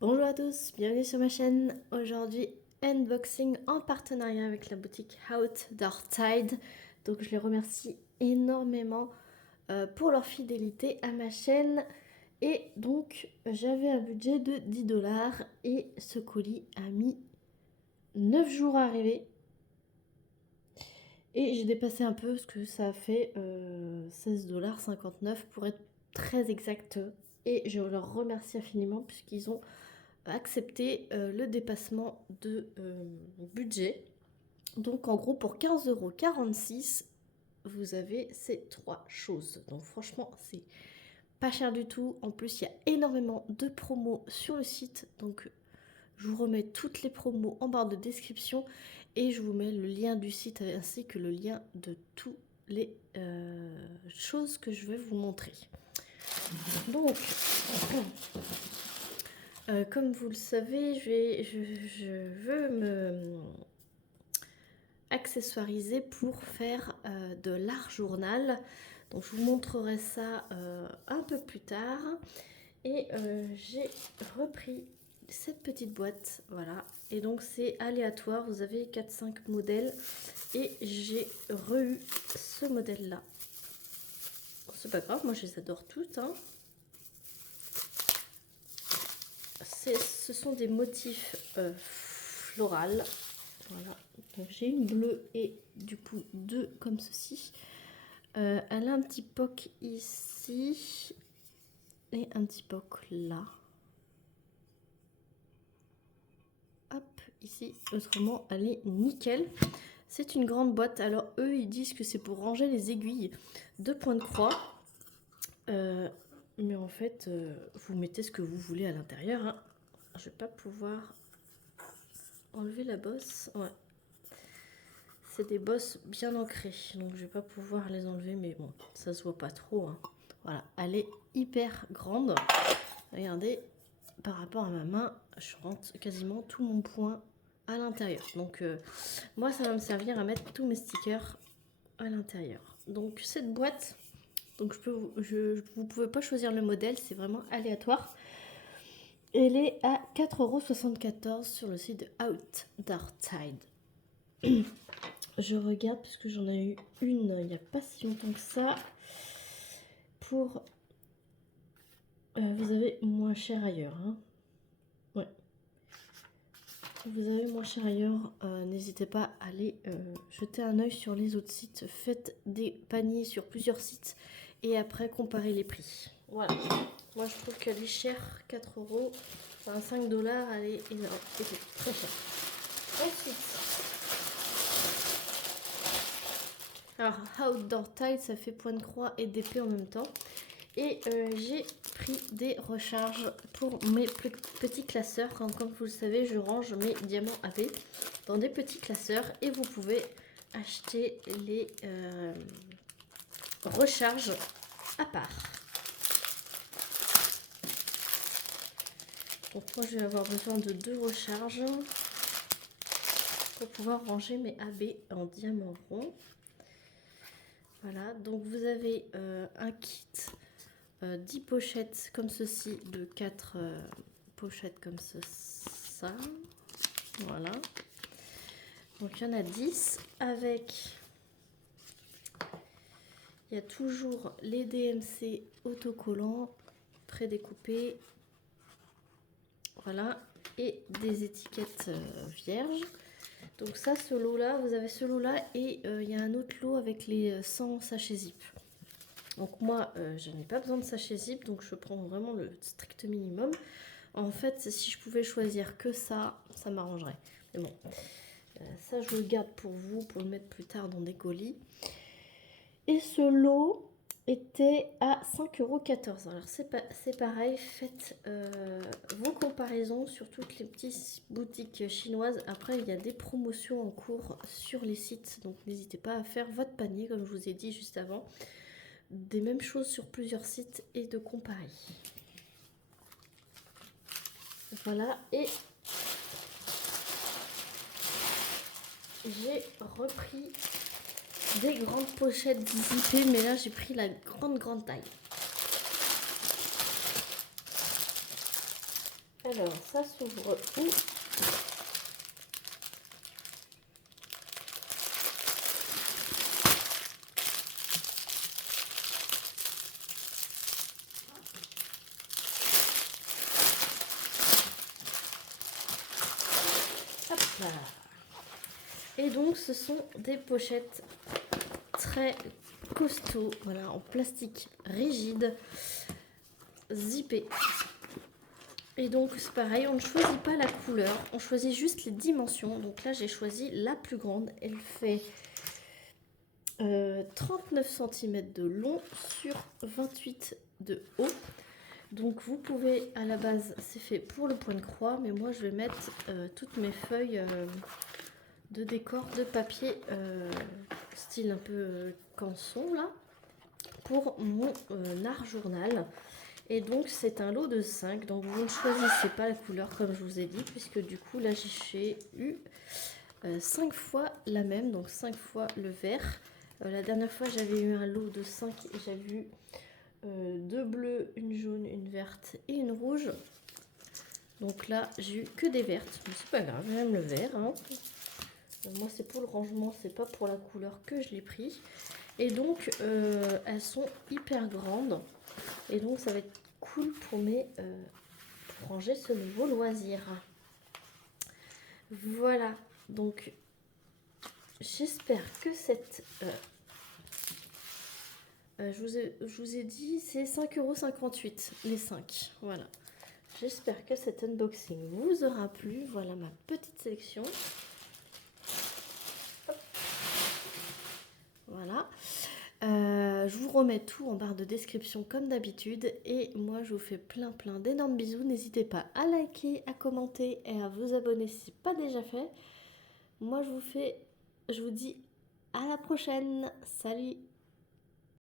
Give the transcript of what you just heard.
Bonjour à tous, bienvenue sur ma chaîne. Aujourd'hui, unboxing en partenariat avec la boutique Outdoor Tide. Donc je les remercie énormément pour leur fidélité à ma chaîne. Et donc j'avais un budget de 10 $ et ce colis a mis 9 jours à arriver. Et j'ai dépassé un peu parce que ça a fait 16,59 $ pour être très exact. Et je leur remercie infiniment puisqu'ils ont accepté le dépassement de budget. Donc en gros pour 15,46 €, vous avez ces trois choses. Donc franchement c'est pas cher du tout. En plus il y a énormément de promos sur le site. Donc je vous remets toutes les promos en barre de description et je vous mets le lien du site ainsi que le lien de toutes les choses que je vais vous montrer. Donc comme vous le savez, je veux me accessoiriser pour faire de l'art journal. Donc je vous montrerai ça un peu plus tard. Et j'ai repris cette petite boîte, voilà. Et donc c'est aléatoire, vous avez 4-5 modèles. Et j'ai re-eu ce modèle-là. C'est pas grave, moi je les adore toutes, hein. Ce sont des motifs florales. Voilà. Donc j'ai une bleue et du coup deux comme ceci. Elle a un petit poc ici et un petit poc là. Hop, ici. Autrement, elle est nickel. C'est une grande boîte. Alors eux, ils disent que c'est pour ranger les aiguilles de point de croix. Mais en fait, vous mettez ce que vous voulez à l'intérieur, hein. Je vais pas pouvoir enlever la bosse. Ouais. C'est des bosses bien ancrées, donc je vais pas pouvoir les enlever, mais bon, ça se voit pas trop, hein. Voilà, elle est hyper grande. Regardez, par rapport à ma main, je rentre quasiment tout mon poing à l'intérieur. Donc moi, ça va me servir à mettre tous mes stickers à l'intérieur. Donc cette boîte, donc vous pouvez pas choisir le modèle, c'est vraiment aléatoire. Elle est à 4,74 € sur le site de Outdoor Tide. Je regarde parce que j'en ai eu une il n'y a pas si longtemps que ça. Pour vous avez moins cher ailleurs, hein. Ouais. Vous avez moins cher ailleurs. N'hésitez pas à aller jeter un œil sur les autres sites. Faites des paniers sur plusieurs sites et après comparez les prix. Voilà. Moi je trouve qu'elle est chère, 4 €. Enfin 5 $, elle est énorme. C'est très cher. Ensuite. Alors, Outdoor Tide, ça fait point de croix et d'épée en même temps. Et j'ai pris des recharges pour mes petits classeurs. Comme vous le savez, je range mes diamants AB dans des petits classeurs. Et vous pouvez acheter les recharges à part. Donc moi, je vais avoir besoin de 2 recharges pour pouvoir ranger mes AB en diamant rond. Voilà, donc vous avez un kit 10 pochettes comme ceci, de 4 pochettes comme ça. Voilà. Donc il y en a 10 avec... Il y a toujours les DMC autocollants prédécoupés. Voilà. Et des étiquettes vierges. Donc ça, ce lot-là, vous avez ce lot-là et il y a un autre lot avec les 100 sachets zip. Donc moi, je n'ai pas besoin de sachet zip, donc je prends vraiment le strict minimum. En fait, si je pouvais choisir que ça m'arrangerait. Mais bon, ça je le garde pour vous, pour le mettre plus tard dans des colis. Et ce lot était à 5,14 €. Alors c'est pareil, faites vos comparaisons sur toutes les petites boutiques chinoises. Après, il y a des promotions en cours sur les sites, donc n'hésitez pas à faire votre panier, comme je vous ai dit juste avant. Des mêmes choses sur plusieurs sites et de comparer. Voilà, et j'ai repris des grandes pochettes zippées, mais là j'ai pris la grande taille. Alors, ça s'ouvre où? Hop là. Et donc, ce sont des pochettes très costauds, voilà, en plastique rigide, zippé. Et donc c'est pareil, on ne choisit pas la couleur, on choisit juste les dimensions. Donc là j'ai choisi la plus grande, elle fait 39 cm de long sur 28 de haut. Donc vous pouvez, à la base c'est fait pour le point de croix, mais moi je vais mettre toutes mes feuilles de décor de papier style un peu canson là, pour mon art journal. Et donc c'est un lot de 5, donc vous ne choisissez pas la couleur comme je vous ai dit, puisque du coup là j'ai eu 5 fois la même, donc 5 fois le vert. La dernière fois j'avais eu un lot de 5 et j'avais eu 2 bleus, une jaune, une verte et une rouge. Donc là j'ai eu que des vertes, mais c'est pas grave, j'aime le vert. Hein. Moi c'est pour le rangement, c'est pas pour la couleur que je l'ai pris. Et donc elles sont hyper grandes. Et donc ça va être cool pour pour ranger ce nouveau loisir. Voilà, donc j'espère que cette... je vous ai dit, c'est 5,58 € les 5. Voilà. J'espère que cet unboxing vous aura plu. Voilà ma petite sélection. Hop. Voilà. Je vous remets tout en barre de description comme d'habitude et moi je vous fais plein d'énormes bisous. N'hésitez pas à liker, à commenter et à vous abonner si ce n'est pas déjà fait. Moi je vous dis à la prochaine. Salut!